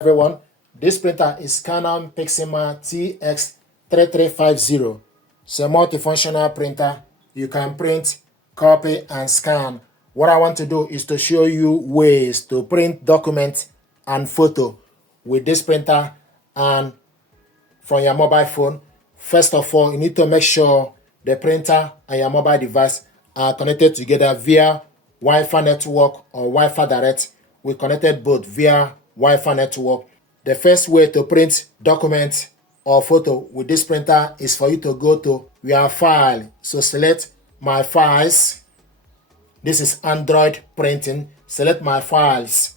Everyone, this printer is Canon PIXMA TS3350. It's a multifunctional printer. You can print, copy, and scan. What I want to do is to show you ways to print documents and photo with this printer and from your mobile phone. First of all, you need to make sure the printer and your mobile device are connected together via Wi-Fi network or Wi-Fi direct. We connected both via Wi-Fi network. The first way to print document or photo with this printer is for you to go to your file. So select my files. This is Android printing. Select my files.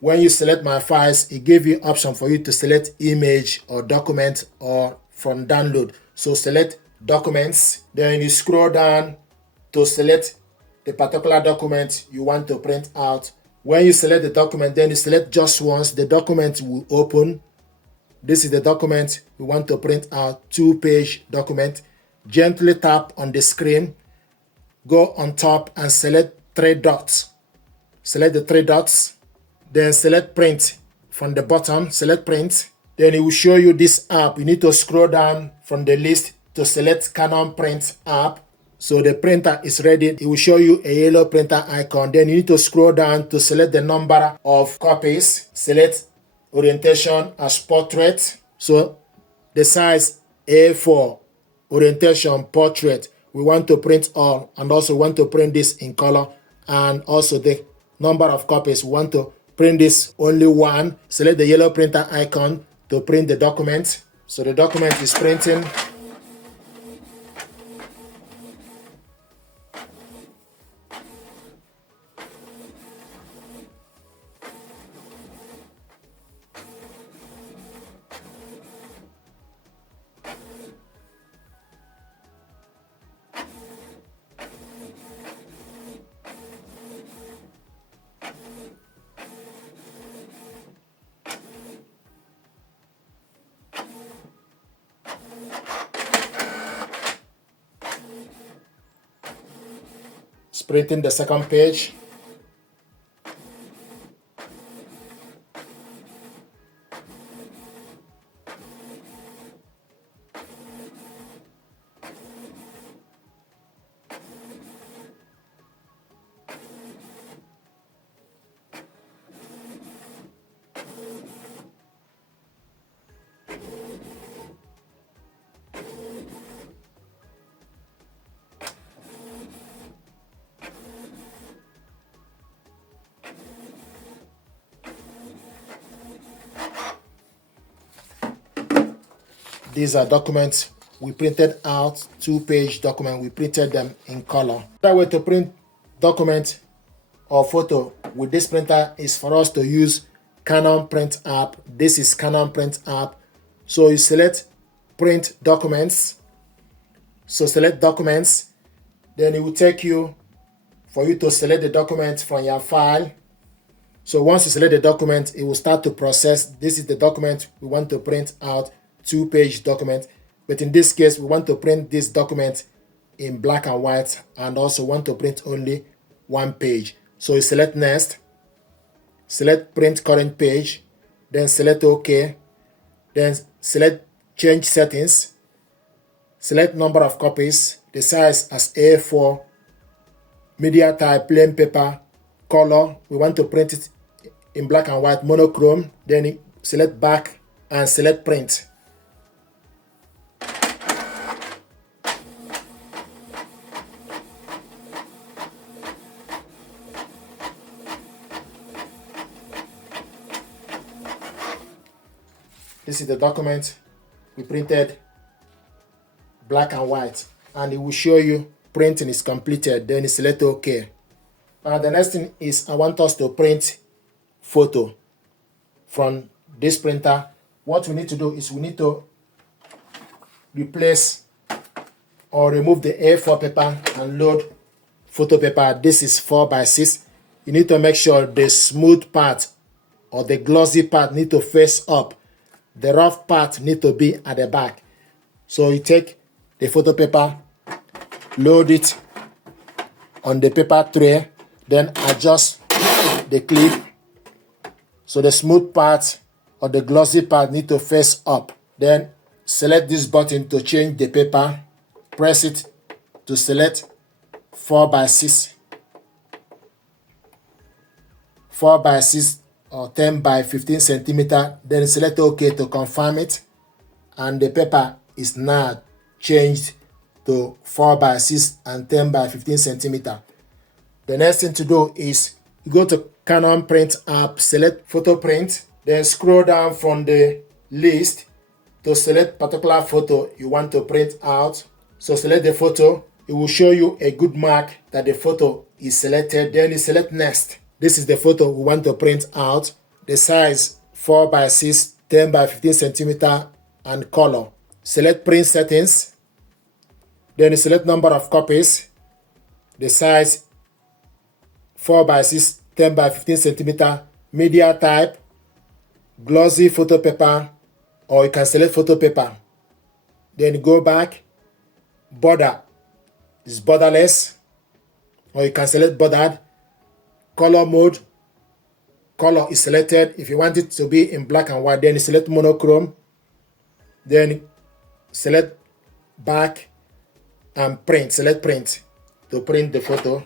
When you select my files, it gives you option for you to select image or document or from download. So select documents. Then you scroll down to select the particular document you want to print out. When you select the document, then you select just once, the document will open. This is the document we want to print out, 2-page document. Gently tap on the screen, go on top and select 3 dots. Select the 3 dots, then select print from the bottom, select print. Then it will show you this app. You need to scroll down from the list to select Canon Print app. So the printer is ready. It will show you a yellow printer icon. Then you need to scroll down to select the number of copies. Select orientation as portrait. So the size A4, orientation portrait. We want to print all, and also want to print this in color. And also the number of copies. We want to print this only one. Select the yellow printer icon to print the document. So the document is printing. Printing the second page. These are documents we printed out, 2-page document. We printed them in color. That way to print document or photo with this printer is for us to use Canon Print app. This is Canon Print app. So you select print documents. So select documents. Then it will take you for you to select the document from your file. So once you select the document, it will start to process. This is the document we want to print out, 2-page document. But in this case, we want to print this document in black and white and also want to print only 1 page. So you select next, select print current page, then select OK, then select change settings, select number of copies, the size as A4, media type plain paper, color, we want to print it in black and white monochrome, then select back and select print. This is the document we printed black and white, and it will show you printing is completed. Then you select OK. The next thing is I want us to print photo from this printer. What we need to do is we need to replace or remove the A4 paper and load photo paper. This is 4x6. You need to make sure the smooth part or the glossy part need to face up. The rough part need to be at the back. So you take the photo paper, load it on the paper tray, then adjust the clip So the smooth part or the glossy part need to face up. Then select this button to change the paper. Press it to select 4x6, 4x6 or 10x15 centimeter. Then select OK to confirm it. And the paper is now changed to 4x6 and 10x15 centimeter. The next thing to do is you go to Canon Print app, select photo print, then scroll down from the list to select particular photo you want to print out. So select the photo. It will show you a good mark that the photo is selected. Then you select next. This is the photo we want to print out. The size 4x6, 10x15 centimeter and color. Select print settings. Then you select number of copies. The size 4x6, 10x15 centimeter, media type, glossy photo paper, or you can select photo paper. Then go back, border is borderless, or you can select bordered. Color mode, color is selected. If you want it to be in black and white, then you select monochrome. Then select back and print, select print to print the photo.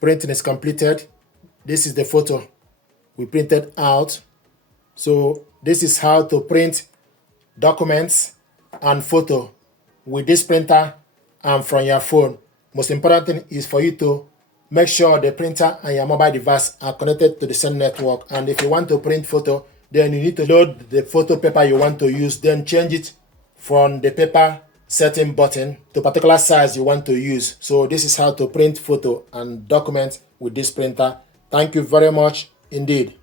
Printing is completed. This is the photo we printed out. So this is how to print documents and photo with this printer and from your phone. Most important thing is for you to make sure the printer and your mobile device are connected to the same network. And if you want to print photo, then you need to load the photo paper you want to use, then change it from the paper setting button to particular size you want to use. So this is how to print photo and document with this printer. Thank you very much indeed.